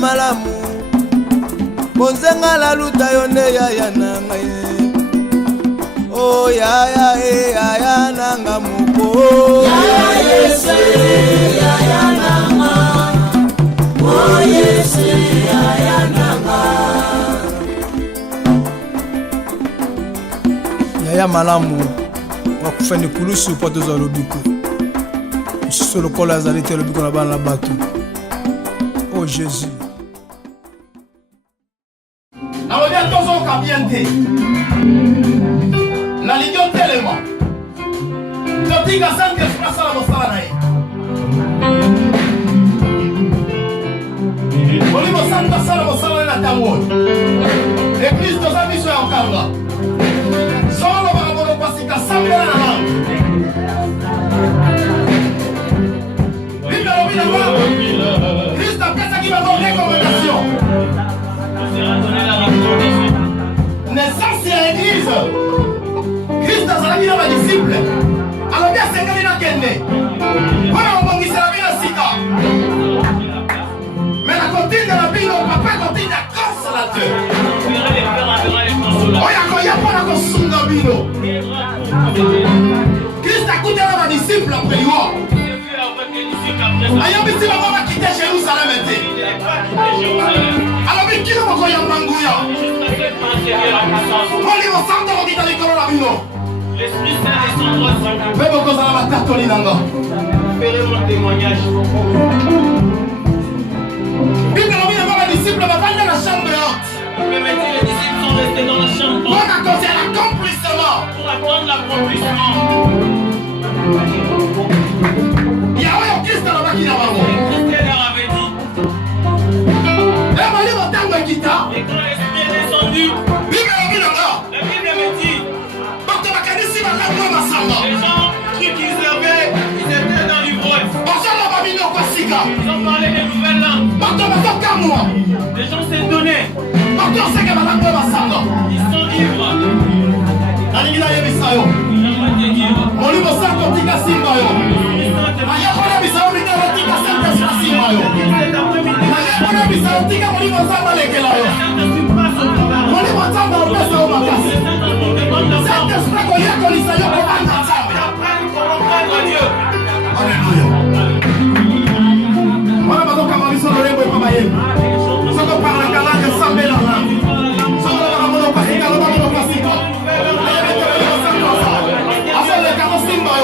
Malamu Bonzenga la luta yonde ya nanga Oh ya nanga muko Ya Yesu ya nanga Oh Yesu ya nanga Ya malamu wakufani kulusu pato za lobiko Solo kola zalite lobiko na bana bato Oh Jésus bien te na ligio telema totinga sanke frasa la mosala na ye Olimo santa sala mosala na tango e Kristo za miso ya okanga solo bakabono pasika sambela na mama Biblia obina wa Kristo pesa ki ba recommandation naissance à l'église. Christ a salami na disciple. Alors bien c'est na kende. Voilà on bangi salami na sika. Mais la cantine de la ville on papa cantine à consolateur. Oh ya pas la consunga bino. Christ a coûté na disciple après yo. Ayo biti ba va quitter Jérusalem était. Alors bien qui va ko ya manguya. L'Esprit Saint descendra sur vous. Fais mon témoignage. Bible les disciples dans la chambre haute. Les disciples sont restés dans la chambre pour attendre l'accomplissement. Pour attendre l'accomplissement. Il y a un Christ dans la machine à maman. Christ leur avait dit. Et quand l'Esprit est descendu, la Bible me dit. Les gens crurent qu'ils étaient dans l'ivresse. Ils ont parlé des nouvelles langues. Les gens s'est donné. Ils sont ivres. Simba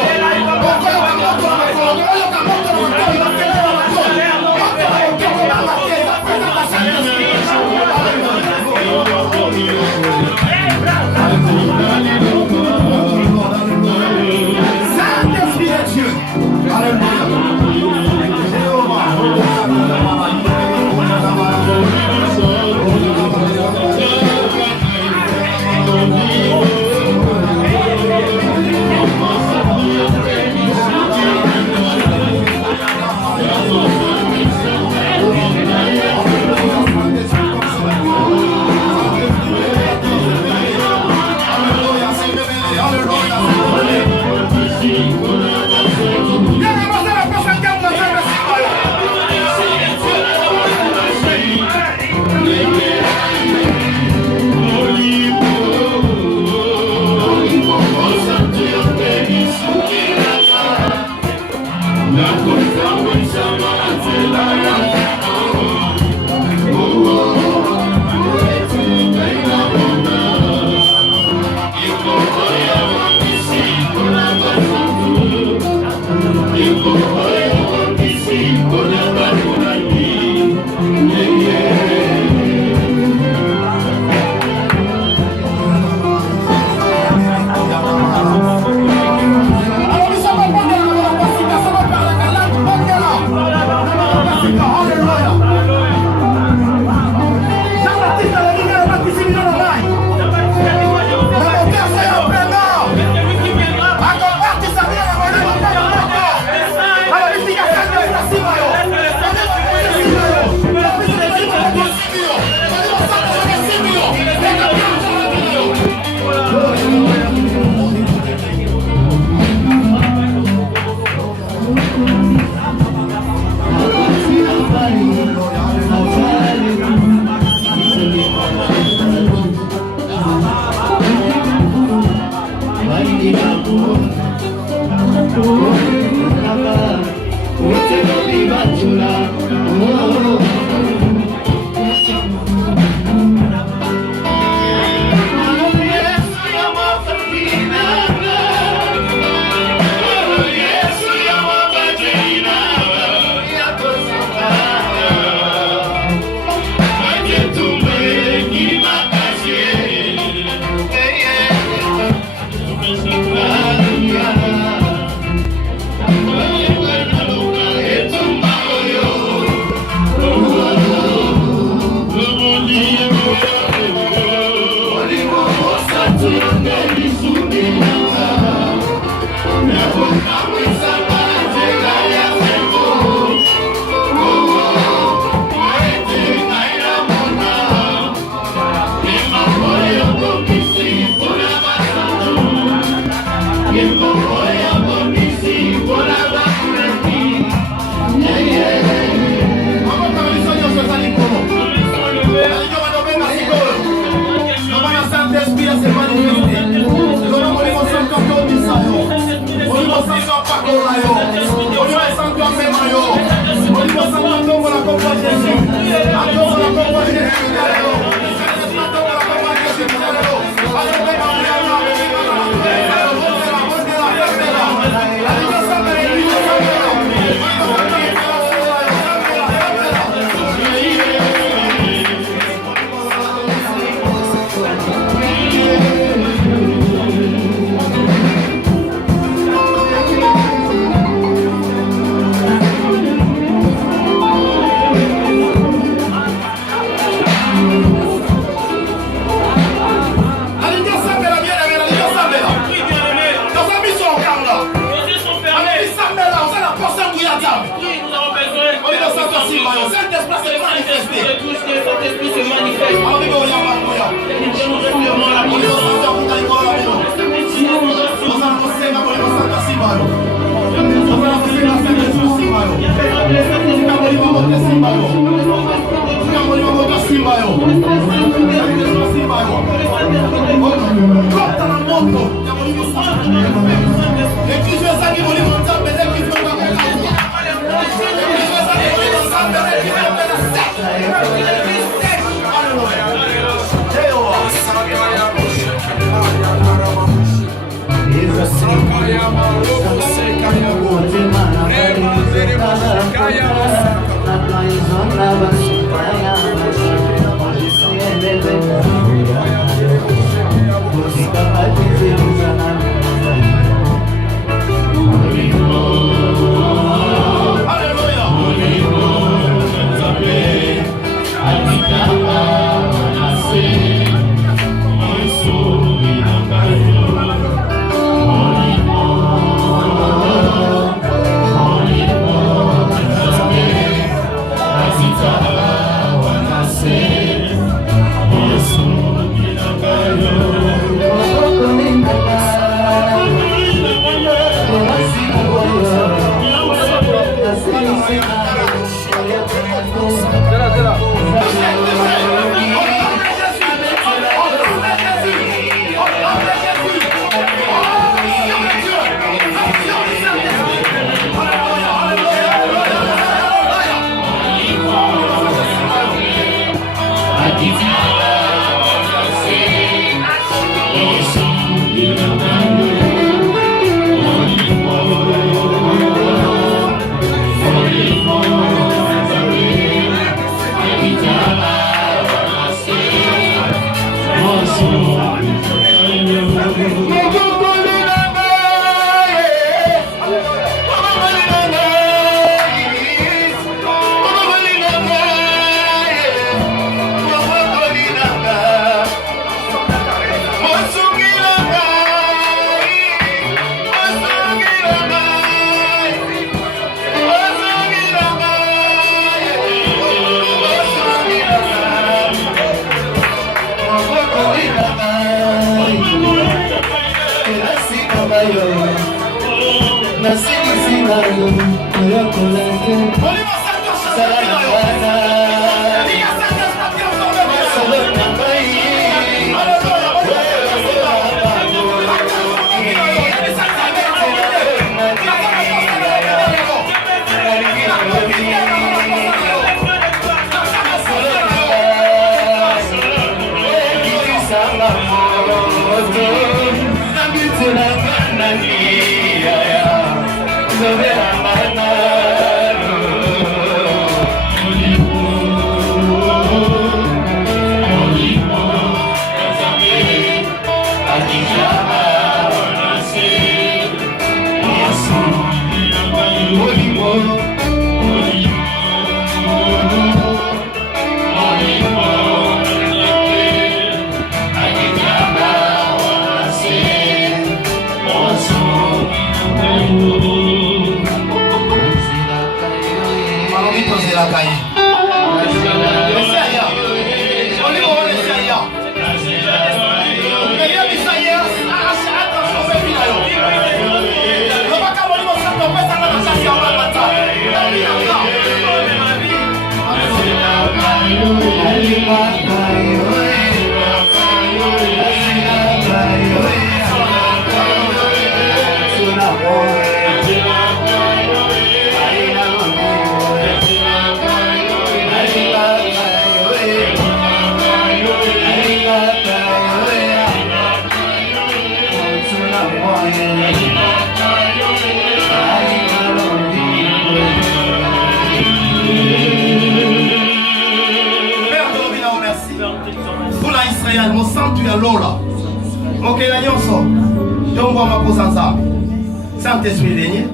Saint-Esprit dernier,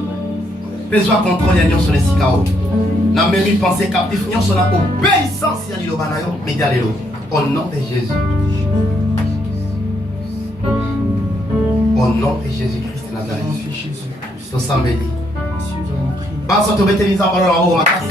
besoin contrôle l'union sur les sikao. La mairie pensée captif l'union sur la obéissance à l'ilobanayo, mais d'allélo. Au nom de Jésus. Au nom de Jésus-Christ de Nazareth. Nous sommes bénis. Passe au bétélis en parole en haut, ma casse.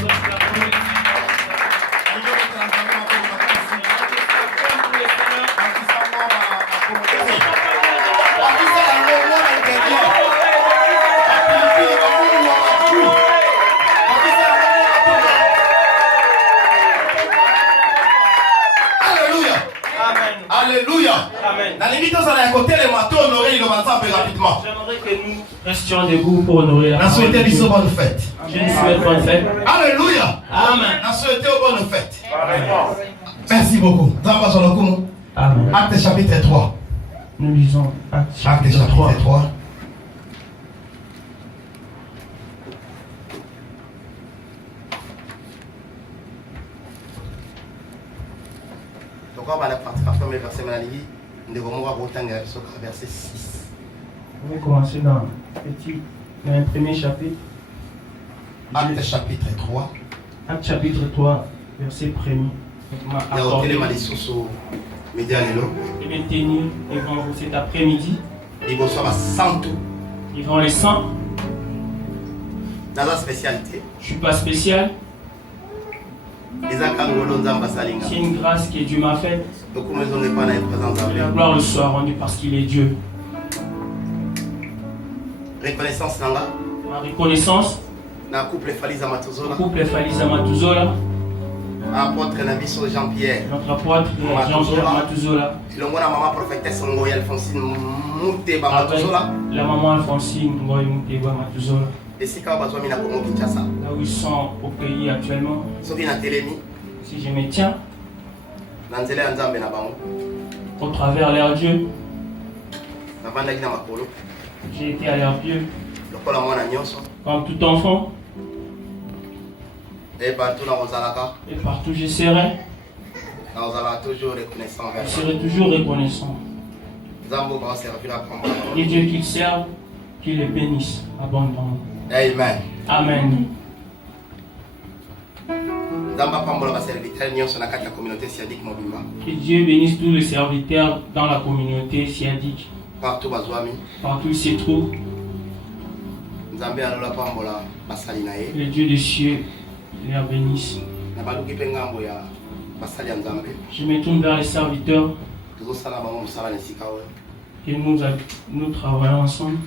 J'aimerais que nous restions debout pour honorer la parole de Dieu. Bonne fête. Je nous souhaite bonne fête. Alléluia. Amen. On souhaite bonne fête. Merci beaucoup. Amen. Acte chapitre 3. Nous lisons Acte chapitre 3. Donc on va la partie par le verset maladie. Nous devons voir verset 6. On va commencer dans le premier chapitre. Acte chapitre 3. Acte chapitre 3, verset 1er. Il y a hôtel Malisoso Média Lelo. Je vais tenir devant vous cet après-midi. Il va soit santo. Devant les saints. Dans la spécialité. Je ne suis pas spécial. C'est une grâce que Dieu m'a faite. La gloire le soit rendue parce qu'il est Dieu. Reconnaissance nanga. Ma reconnaissance. Na couple Faliza Matuzola. Couple Faliza Matuzola. Apôtre Nabiso Jean-Pierre. Notre apôtre Jean-Pierre Matuzola. Longona maman prophétesse Ngoy Alphonsine Mouteba Matuzola. La maman Alphonsine Ngoy Mouteba Matuzola. Et si quand besoin mina Congo Kinshasa. Là où ils sont au pays actuellement. Si je me tiens. Au travers l'air Dieu. J'ai été à l'air Dieu. Comme tout enfant. Et partout je serai. Je serai toujours reconnaissant. Et Dieu qu'il serve, qu'il les bénisse abondamment. Amen. Amen. Que Dieu bénisse tous les serviteurs dans la communauté siadique. Partout il se trouve. Le Dieu des cieux les bénisse. Je me tourne vers les serviteurs. Et nous travaillons ensemble.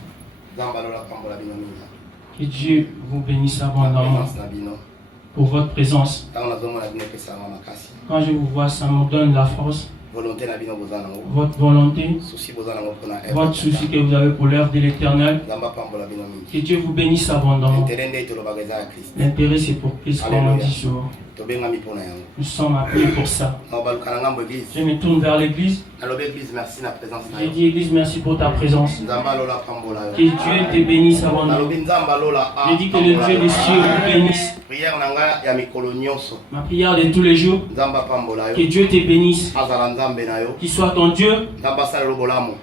Que Dieu vous bénisse abondamment pour votre présence. Quand je vous vois, ça me donne la force. Votre volonté, votre souci que vous avez pour l'œuvre de l'Éternel. Que Dieu vous bénisse abondamment. L'intérêt c'est pour Christ, comme on dit souvent. Nous sommes appelés pour ça. Je me tourne vers l'église. J'ai dit Église, merci pour ta présence. Que Dieu te bénisse abondamment. Je dis que le Dieu des cieux vous bénisse. Ma prière de tous les jours. Que Dieu te bénisse. Qu'il soit ton Dieu.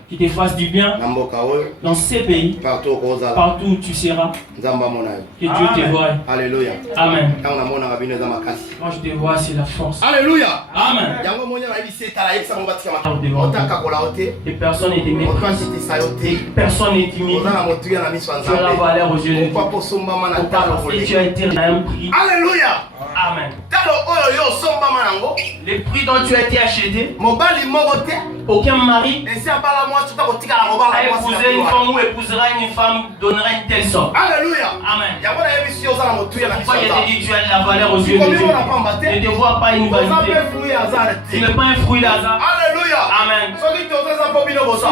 Qu'il te fasse du bien. Dans ces pays. Partout où tu seras. Que Dieu te voie. Alléluia. Amen. Quand je te vois, c'est la force. Alléluia. Amen. Et personne n'est aimé. Personne n'est timide. Tu as la valeur aux yeux de Dieu. Et tu as été à un prix. Alléluia. Amen. Les prix dont tu as été acheté. Aucun mari Et si à part la moi, tu t'as tiré la robe a épousé une femme ou épousera une femme donnera une telle sorte. Alléluia. Amen. Il y a pas d'émission aux alentours, il y a la Pourquoi mission. il a dit tu as la valeur aux yeux de Dieu? Ne te vois pas une vanité. Tu n'es pas un fruit d'hasard. Alléluia. Amen. Si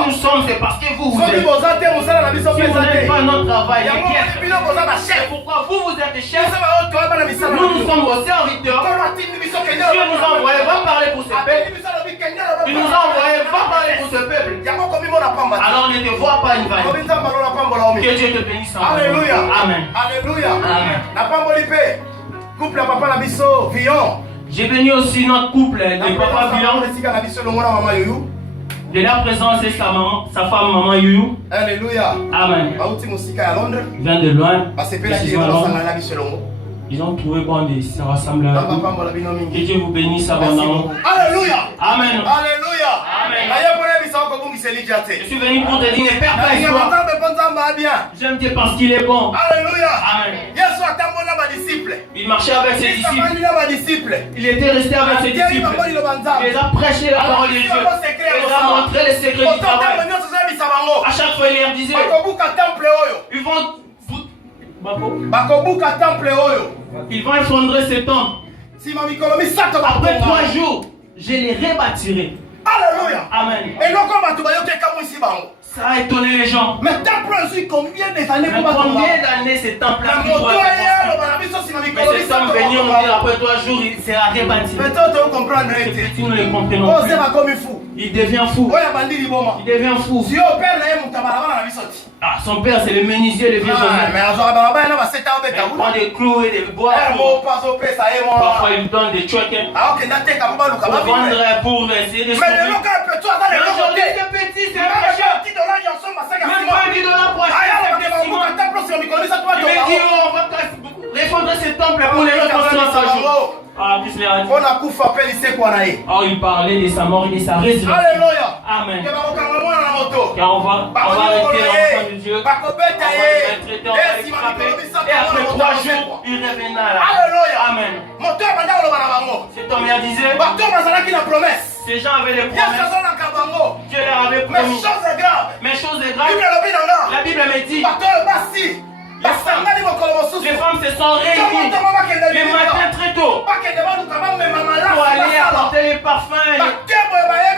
nous sommes, c'est parce que vous êtes. Si vous n'êtes pas notre travail, c'est pourquoi vous êtes chef. Nous sommes vos serviteurs. Dieu nous a envoyé, va parler pour ce peuple. Il nous a envoyé, va parler pour ce peuple. Alors ne te vois pas une vanité. Que Dieu te bénisse. Alléluia. Amen. Alléluia. Amen. Couple à papa la biso Villon. J'ai béni aussi notre couple de papa Villon. De la présence de sa maman, sa femme maman Youyou. Alléluia. Amen. Vient de loin. Ils ont trouvé bon de se rassembler. Que Dieu vous bénisse abondamment. Alléluia. Amen. Alléluia. Amen. Je suis venu pour te dire, ne perds pas espoir. J'aime Dieu parce qu'il est bon. Alléluia. Amen. disciples. Il marchait avec ses disciples. Il était resté avec ses disciples. Il les a prêché la parole de Dieu. Il les a montré les secrets du travail. À chaque fois, il leur disait, ils vont effondrer ce temple. Après 3 jours, je les rebâtirai. Alléluia. Amen. Ça a étonné les gens. Mais combien d'années ce temple a Mais cet homme venu nous dire après 3 jours, il sera rebâti. Si nous le comprenons plus, il devient fou. Il devient fou. Ah, son père c'est le menuisier, le vieux Joseph. Il prend des clous et des bois. Parfois il donne des trucs pour vendre, pour essayer de sauver. Mais aujourd'hui c'est petit, c'est un péché. Même pas $10 pour acheter. Il me dit on va refondre ce temple pour les reconstruire ce jour. Ah, il parlait de sa mort et de sa résurrection. Alléluia. Amen. Car on va arrêter l'enfant de Dieu. On va le traiter, on va le frapper. Et après 3 jours, il reviendra là. Amen. Cet homme il disait, ces gens avaient des promesses. Dieu leur avait promis. Mais chose est grave. La Bible me dit, les femmes se sont réunies le matin très tôt pour aller apporter les parfums.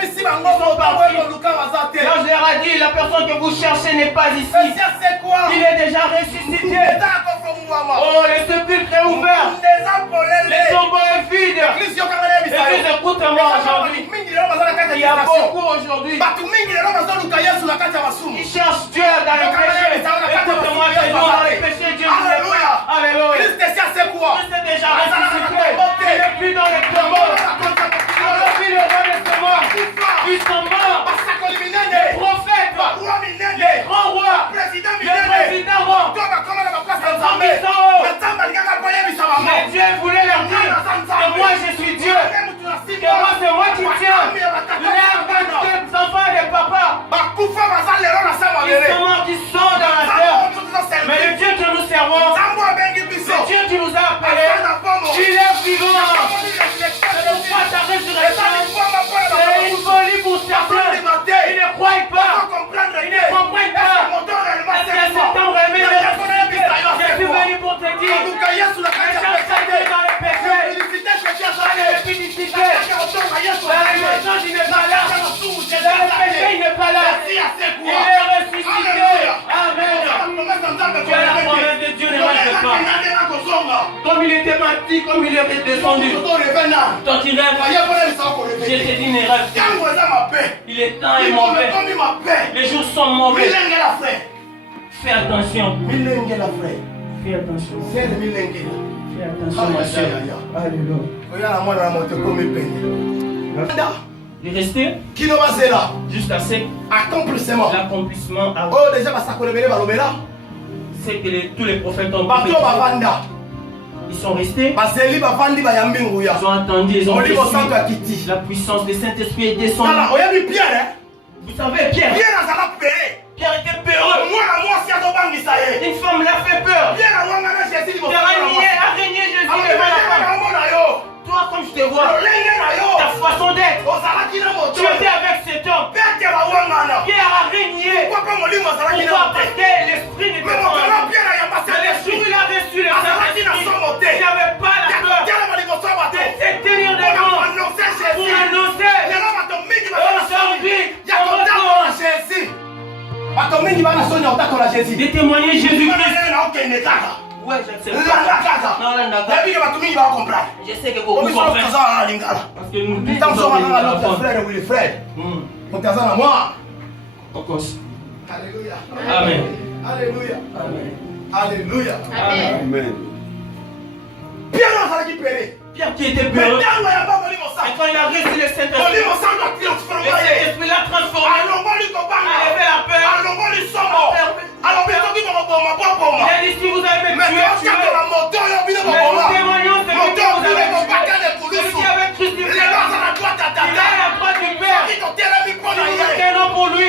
Ils sont partis. Quand je leur ai dit, la personne que vous cherchez n'est pas ici. Il est déjà ressuscité. Oh, le sépulcre est ouvert. Le tombeau est vide. Église, écoute-moi aujourd'hui. Il y a beaucoup aujourd'hui. Ils cherchent Dieu dans le péché. Écoute-moi, c'est dans le péché, Dieu nous est pas. Alléluia. Christ est déjà ressuscité. Il n'est plus dans le tombeau. Aujourd'hui, le roi de ce mort. Ils sont morts. Les prophètes, les grands rois, les présidents rois, les hommes sont hauts. Mais Dieu voulait leur dire que moi je suis Dieu, que moi c'est moi qui tiens les enfants de papa. Ils sont morts, qui sont dans la terre. Mais le Dieu que nous servons, le Dieu qui nous a appelés, il est vivant. C'est pourquoi ta résurrection, c'est une folie pour certains. Ils ne croient pas. Ils ne comprennent pas. Est-ce que cet homme remet le ressuscité? Je suis venu pour te dire, les gens s'aident dans les péchés, dans les iniquités, dans les mensonges, il n'est pas là. Dans le péché, il n'est pas là. Il est ressuscité. Amen. Tu as la promesse de Dieu, ne reste pas. Comme il était parti, comme il est descendu. Quand il rêve, je te dis, ne rêve pas. Il est temps et mauvais. Les jours sont mauvais. Fais attention. Fais attention. Fais attention, ma soeur. Il est resté jusqu'à ce l'accomplissement. C'est que tous les prophètes ont dit. Ils sont restés. Ils ont attendu. Ils ont reçu la puissance du Saint-Esprit est descendue. Vous savez, Pierre était peureux. Une femme l'a fait peur. Elle a régné Jésus devant la femme. 3 comme je te vois, ta façon d'être, tu étais avec cet homme. Pierre a régné. Pourquoi? Parce que l'esprit n'était pas en lui. L'esprit, il avait su le Saint-Esprit. Il n'avait pas la peur de se tenir devant pour annoncer. Aujourd'hui, de témoigner Jésus-Christ. Ouais, j'accepte. Non, je sais que beaucoup comprennent. Parce que nous tous sommes frère. Alléluia. Amen. Alléluia. Amen. Alléluia. Amen. Pierre qui était peureux. Et quand il a reçu le Saint-Esprit, le Saint-Esprit l'a transformé. Il avait la peur. Il a dit si vous avez tué, tuez. Mais nous témoignons ce que vous avez tué. Celui qui avait crucifié, il est à la droite du Père. Il est là pour lui.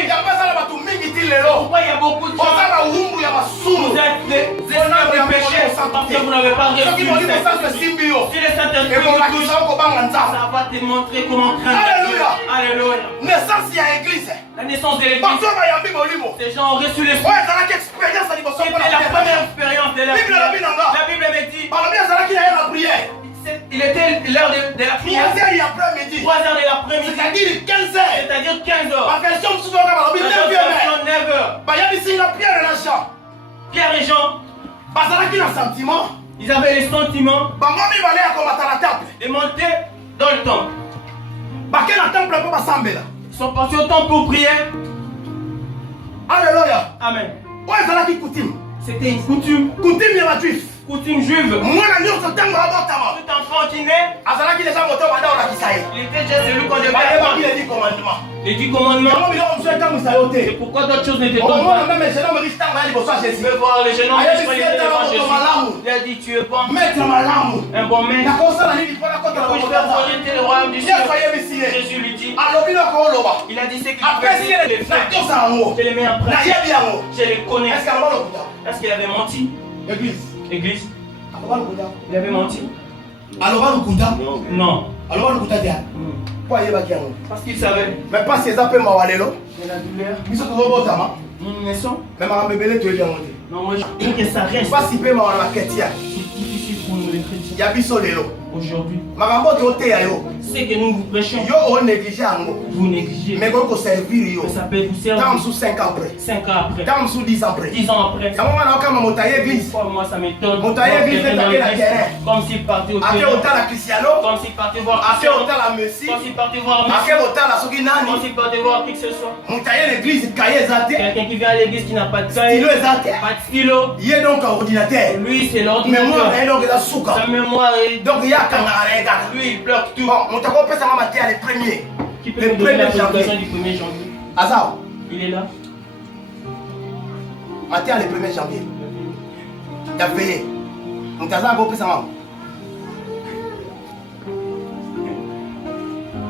Pourquoi il y a beaucoup de gens? Vous êtes des esclaves du péché parce que vous n'avez pas reçu le Saint-Esprit. Si le Saint-Esprit vous touche, ça va te montrer comment craindre Dieu. Alléluia. La naissance de l'église. Ces gens ont reçu l'esprit. C'était la première expérience de la prière. La Bible me dit. Il était l'heure de la prière. 3 heures de l'après-midi. C'est-à-dire 15 heures. Version 9 heures. Pierre et Jean, ils avaient les sentiments de monter dans le temple. Ils sont partis au temple pour prier. Alléluia. Amen. C'était une coutume. Coutume juive. Tout enfant qui naît, il était déjà celui qu'on devait apprendre. Les 10 commandements. C'est pourquoi d'autres choses n'étaient pas. Tu veux voir les jeunes hommes qui sont devant Jésus. Il a dit tu es bon. Un bon maître. Puis je vais orienter le royaume du ciel. Jésus lui dit. Il a dit c'est qu'il faisait les faits. Je les mets en pratique. Je les connais. Est-ce qu'il avait menti? Église. Il avait menti? Non. Parce qu'il savait. Mais pas si ça peut m'avalelo. Il y a la douleur. Mais ça te voit pas. Mais ça. Mais ma bébé tu es bien. Non, moi je veux que ça reste. Pas si peu m'avala chrétien. C'est difficile pour nous les chrétiens. Il y a biso lelo. Aujourd'hui. Makambo te yo. C'est que nous vous prêchons. Yo on néglige ango. Vous négligez. Mais qu'on servir yo. Ça peut vous servir. Dans sous 5 ans après. 5 ans après. Dans sous 10 ans après. 10 ans après. Ça moment là quand montagne église. Moi ça m'étonne. Montagne église fait taper la terre. Comme s'il partait au terrain. Après autant la Cristiano. Comme s'il partait voir. Après autant la Messi. Comme s'il partait voir. Après autant la Soki Nani. Comme s'il partait voir qui que ce soit. Montagne l'église cahier zate. Quelqu'un qui vient à l'église qui n'a pas de cahier. Stylo zate. Pas de stylo. Il est donc un ordinateur. Lui c'est l'ordinateur. Mémoire et donc la souka. Sa mémoire est. Donc il y a quand on lui il bloque tout. Bon, on t'a pas fait ça matière les premiers. Qui peut nous donner la prédication du 1er janvier? Azar. Il est là. Matière les 1er janvier. T'as payé. On t'a pas fait ça.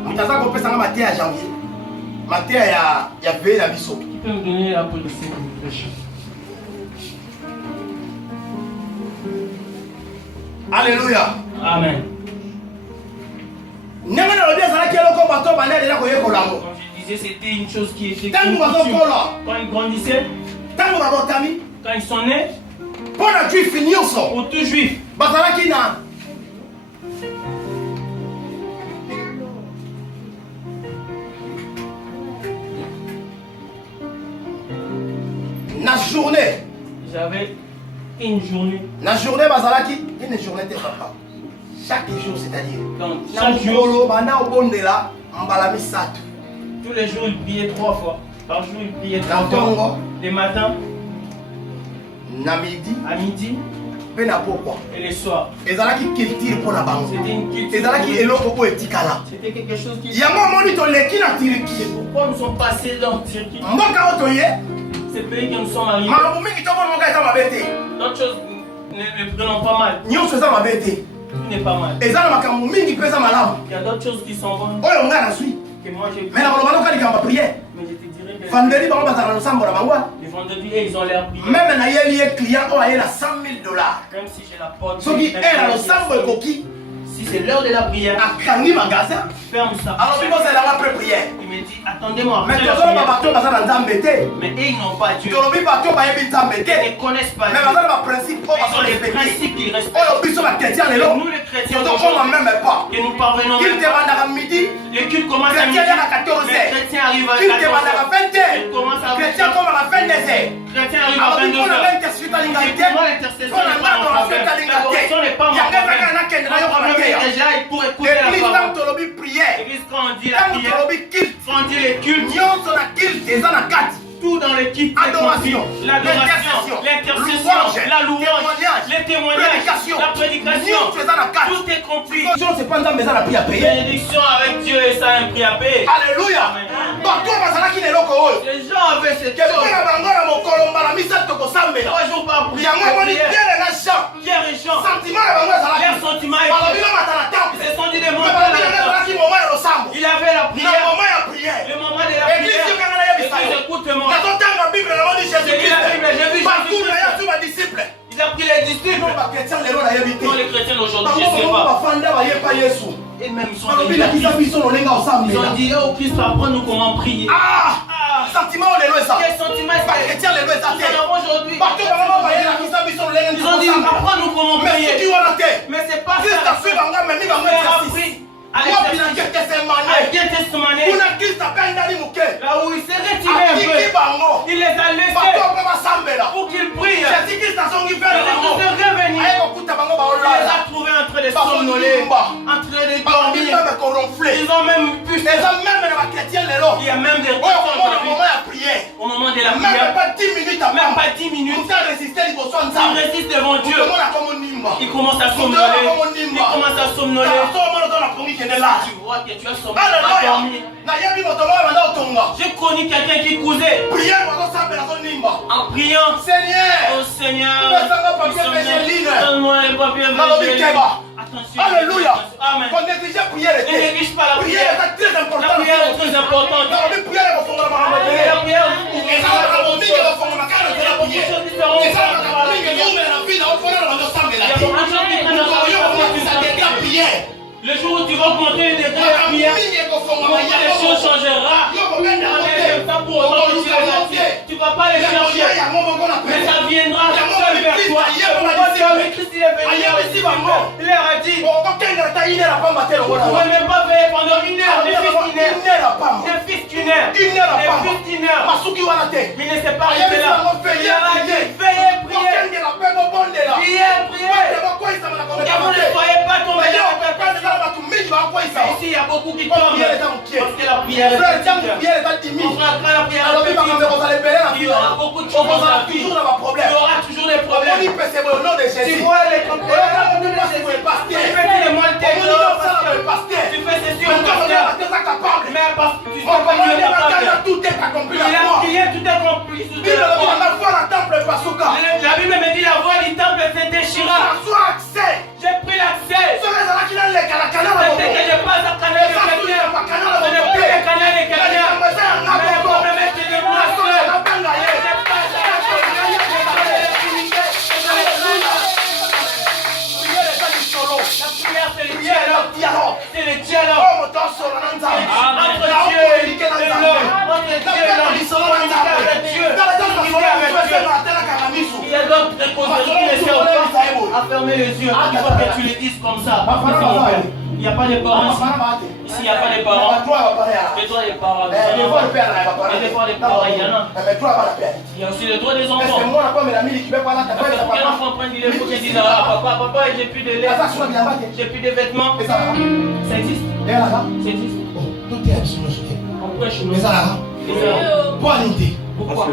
On t'a pas fait ça matière janvier. Matière il y a payé la biso. Qui peut nous donner la politique du péché? Alléluia. Amen. Comme je disais, c'était une chose qui était quand ils grandissaient, quand ils sont nés, pour tout juif, la journée, j'avais une journée. La journée, une journée de papa. Chaque jour, c'est-à-dire. Donc, chaque jour, tous les jours, il priait 3 fois. Par jour, il priait 3 fois. Le matin, à midi, et le soir. C'était une culture. C'était quelque chose qui. C'est pourquoi nous sommes passés dans Turquie. Ces pays que nous sommes arrivés. D'autres choses ne prenons pas mal. Tout n'est pas mal. Il y a d'autres choses qui sont bonnes. Que moi j'ai mais je te dirais que les vendredis, ils ont l'air priés. Même si j'ai la porte. Si c'est l'heure de la prière. akangi magasin Ferme ça. alors bibo zelanga après prière Il me dit, attendez-moi. mais après la tozoloba prière. bato baza na nzambe te Mais eux, ils n'ont pas Dieu. tolobi bato bayebi nzambe Ils te ne connaissent pas mais Dieu. baza na baprincipe oyo Ils ont les bazorespecte principes qu'ils respectent. oyo biso bachrétien Et lelo nous, les chrétiens, tozokoma aujourd'hui, même pas et nous parvenons il même te pas. bandaka midi Le culte commence à midi. chrétien yaka 14 Les heures chrétiens arrivent à il te 14 bandaka heures. 20 heures Il commence à chrétien komaka 22 heures Chrétien arrive à alors 22 bipona heures. baintercession talingai te Moi, l'intercession mpona n'est pas nga mon donation problème. talinga te L'adoration n'est pas mon yango problème. ezaka nakende Mon nayokana problème te est déjà pour écouter la église parole. ntango tolobi prière L'église, quand on dit la ntango prière, tolobi kilte quand on dit les cultes, nyonso na kilte eza na kati tout dans les cultes, adoration, l'adoration, l'intercession, la louange, les témoignages, la prédication, tout est compris. c'est pas nzambe eza na prix à payer Bénédiction avec Dieu et ça a un prix à payer. alléluia bato bazalaki na eloko oyo Les gens avaient cette kepe chose. na bango na mokolo mbala misato tokosambela 3 jours par prière. yango emoni pierre na jean Pierre et Jean, sentiment na bango leur ezalaki sentiment balobi est bamata na temple ils se sont dit des me moments balobi de yango la ezalaki moment ya losambo Il avait la na prière, moment ya prière le moment de la église prière. yokanga nayebi Église, sayo écoute-moi. nazotanga bible namoni jésus J'ai lu la Bible, j'ai vu christ partout Jésus na ye Christ. tu badisciple Il a pris les disciples. no bakretien lelo nayebi te Pour les chrétiens d'aujourd'hui, je ne sais bango pas. bafanda bayepa yesu Et même ils sont balobi venus à nakisa Christ. biso lolenga Ils ont osambela dit, oh Christ, apprends-nous comment prier. sentiment oyo lelo eza Quel sentiment est-ce bakretien lelo eza te nous avons aujourd'hui? bato bango bayelakisa biso lolenge Ils ont dit, apprends-nous comment mais soki prier. wana te Mais c'est pas krist ça. asui bango amemi bango Frère a exercice pris à wapi na l'exercice. kekesemane À bien testimonier. kuna krist abendani moke Là où il s'est retiré un atiki peu. bango Il les a bato laissés mpe basambela pour qu'ils prient. jésus krist azongi vere Jésus bango est revenu. aye kokuta bango Il les baolala a trouvés en train de somnoler, bazonimba en train de bakomi dormir. meme koronfle Ils ont même pu. eza meme na bakretien lelo Il y a même des oyo personnes komona aujourd'hui, moment ya priere au moment de la même prière, pas 10 minutes même apart pas 10 minutes, mutu aresiste liboso ya ils nzambe résistent devant Dieu. otomona komo nimba Ils commencent à somnoler. Ils commencent à somnoler. omona ozo na pongi kende la Tu vois que tu as somnolé, tu as Alléluia. dormi. nayebi moto moko banda otonga J'ai connu quelqu'un qui cousait priere bazosambela azonimba en priant. seigneur Oh Seigneur, Pesanga papier Pégeline. donne-moi les papiers nalobi Pégeline. keba Attention. alléluia Amen. konéglige priere Ne te néglige pas la priere prière. eza très La important prière est très importante. nalobi priere kofongola makambo La ebele prière, eza makambo mingi kofongola kaka nzela priere eza makambo mingi ezoumela na vie na ofona na bazosambela Il y a beaucoup de gens qui prennent moto oyo la komakisa deka priere Le jour où tu vas augmenter les degrés de makambo prière, mingi ekofongola comment les choses changeront. yo kobenda yango te Ça pour autant que tu les attires. Tu vas pas les yakolia chercher. yango moko na Mais ça viendra Yango seul vers Christ toi. aye pour la Pourquoi Dieu discipline. avec Christ il est venu Aye avec ici, ses bango. disciples. Il leur a dit, okokengela ta ine na pamba te vous longola ne pouvez même pas veiller pendant 1 heure, des fils d'une heure. ine na pamba Des fils d'une heure. Une heure à Des part. fils d'une heure. masuki wana te Mais il ne s'est pas arrêté là. Il a dit, veillez, priez. kokengela mpe kobondela Priez, priez. bakoyisama na Et vous komekama ne te soyez pas tombés yo dans la tentative. okopesela bato mingi bakoyisama Ici, il y a beaucoup qui Pas tombent. prière est en pied. Parce que la prière est frère ntango petite. priere eza dimi Mon frère, quand la prière est alobi makambo petite, ekozala ebele na il y aura beaucoup de choses dans okozala ta vie. toujours na Il baproblème y aura toujours des omoni problèmes. pese boye au nom de Tu jésus vois les oyoka problèmes. kutu mpasi boye Tu paster fais tous les mois de tes omoni jours, osala boye parce paster que tu fais ceci au mais ntango pasteur. ozala te eza capable Mais parce que tu sais mokomoni pas Dieu est bakanga capable. tout est accompli Il na a toi prié, tout est compris. Tout bible est elobi compris. nanga foi na temple epasuka La Bible me dit la voix du temple se déchira. nazwa accès J'ai pris l'accès. soki ezalaki naleka na kana na C'était que je passe à canal de quelqu'un. Ce n'est pas le canal de quelqu'un. Mais le problème est que de moi seul. La prière, c'est le dialogue. C'est le dialogue. Entre Dieu et l'homme. Entre Dieu et l'homme. Communiquer avec Dieu. Communiquer avec Dieu. Il y a d'autres précautions qui ne servent pas à fermer les yeux. Il faut que tu le dises comme ça. Il n'y a pas de parents ici. Ici, il n'y a pas de parents. Les droits des parents. Les droits des parents, il y en a. Il y a aussi le droit des enfants. Quel enfant prend du lait pour qu'il dise à papa, j'ai plus de lait, j'ai plus de vêtements. Ça existe. Ça existe. On prêche nous. Pourquoi?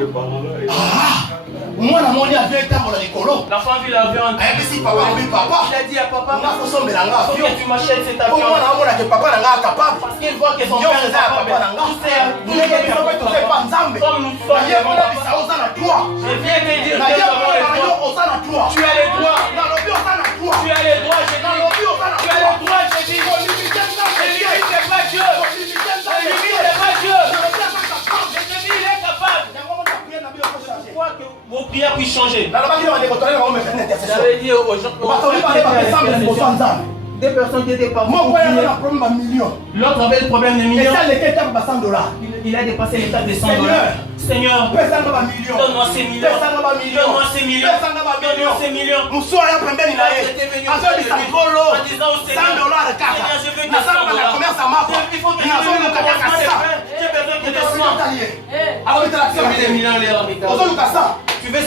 mwana moni avie etambola likolo L'enfant vit l'avion. ayebisi papa lobi papa Il a dit à papa, nga kosombela nga faut avion que tu m'achètes cet po avion. mwana amonake papa na nga capable Parce qu'il voit que son yo père est eza ya capable. papa na nga Tout c'est ndenge biso mpe toza epa nzambe comme nous sommes naye devant papa. monabisa oza na droit Je viens te dire naye que nous avons les monabisa yo droits. oza na droit Tu as les droits. nalobi oza na droit Tu as les droits, je dis. nalobi oza na Tu as les droits, je dis. kolimite Je dis, c'est pas Dieu. kolimite Je dis, c'est pas Dieu. nalobi aza capable Je te dis, il est capable. yango mona priere na biso kochanger Pourquoi que vos prières puissent changer? nalobaki na bandeko toleka bango mekani intercession J'avais dit aux gens bato mibale bapesambela liboso ya nzambe Deux personnes qui étaient parties. L'autre avait le problème de millions. Il a dépassé les taxes de 100 $. Seigneur, donne-moi ces millions. Donne-moi ces millions. Donne-moi ces millions. En disant au Seigneur, je veux que ça il faut que je me des millions. Tu veux 100?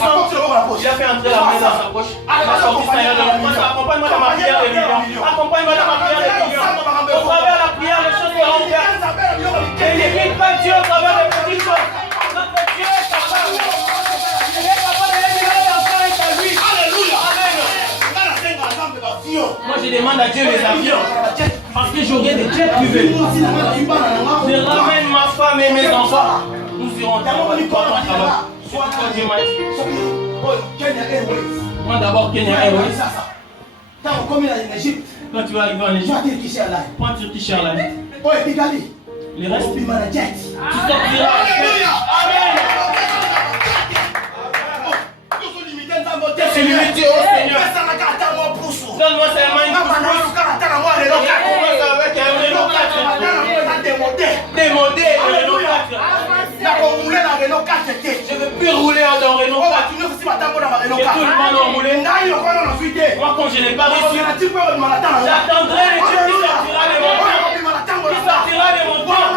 Il a fait entrer la main dans sa poche. Accompagne-moi dans ma prière des millions. Accompagne-moi dans ma prière des millions. Au travers de la prière, les choses seront ouvertes. Et il n'évite pas Dieu au travers des petites choses. Notre Dieu est capable. Il est capable de les enfants et à lui. Alléluia. Amen. Moi je demande à Dieu les avions. Parce que j'aurai des jets privés. Je ramène ma femme et mes enfants. Nous irons d'abord là-bas. Moi d'abord Kenya Airways. Quand tu vas arriver en Égypte, prends Turkish Airlines. Les restes, tu sortiras. Amen. C'est limité au Seigneur. Donne-moi seulement une pousse. Commence avec un Renault 4. Démodé le Renault 4. Je ne veux plus rouler dans Renault 4. Que tout le monde a roulé. Moi quand je n'ai pas reçu, j'attendrai les Dieu qui sortira de mon temps. Qui sortira de mon temps.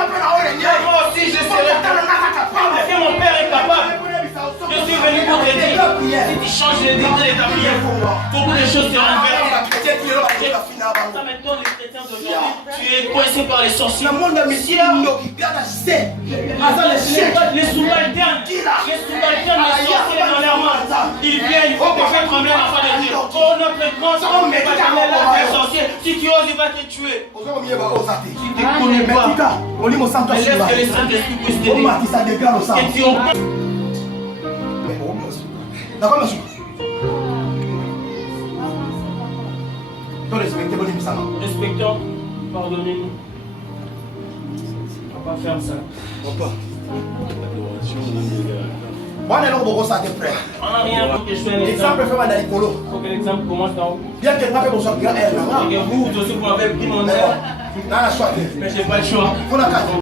Moi aussi je serai capable. Parce que mon Père est capable. Je suis venu pour te dire, si tu changes les décrets de ta prière, beaucoup de choses seront ouvertes. Ça maintenant les chrétiens d'aujourd'hui, tu es coincé par les sorciers. Les subalternes, les sorciers dans leur main. Ils viennent, il faut que je tremble afin de dire, oh notre grand paternel des sorciers, si tu oses, il va te tuer. Si tu ne connais pas, mais laisse que les Saint-Esprit puissent t'aider. Et tu respectons, pardonnez-nous. On va pas faire ça. On n'a rien pour que je sois un exemple. Il faut que l'exemple commence d'en haut. Et que vous aussi, vous m'avez pris mon air. Mais j'ai pas le choix.